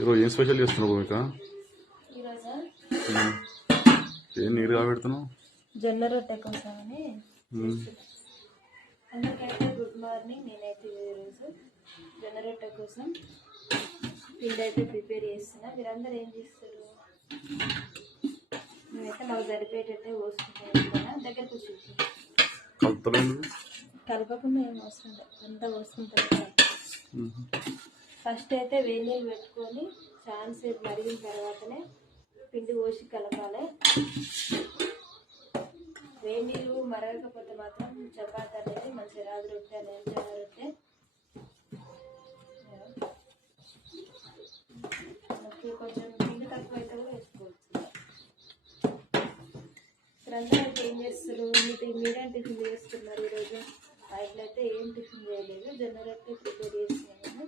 ఈరోజు ఏం స్పెషల్ చేస్తున్నావు భూమిక? ఈరోజు ఏం నీరు కాబెడుతున్నావు? జొన్న రొట్టె కోసమని. అందరికైతే గుడ్ మార్నింగ్. నేనైతే ఈరోజు జొన్న రొట్టె కోసం పిండి అయితే ప్రిపేర్ చేస్తున్నా. మీరందరూ ఏం చేస్తారు? నేనైతే నాకు సరిపోయేటట్టే పోసుకుంటాను. దగ్గరకు వచ్చి కలపకుండా ఏం అవసరం లేదు, అంతా పోసుకుంటాను. ఫస్ట్ అయితే వేడి నీళ్ళు పెట్టుకొని చాలా సేపు మరిగిన తర్వాతనే పిండి పోసి కలపాలి. వేడి నీళ్ళు మరగకపోతే మాత్రం చపాతి అనేది మంచిగా రాదు. రొట్టె అనేది జొన్న రొట్టె కొంచెం పిండి తక్కువ అయితే కూడా వేసుకోవచ్చు. ఇక్కడంతా అయితే ఏం చేస్తారు? మీరేం టిఫిన్ చేస్తున్నారు ఈరోజు? బయటలో అయితే ఏం టిఫిన్ చేయలేదు, జొన్న రొట్టె ప్రిపేర్ చేస్తున్నాను.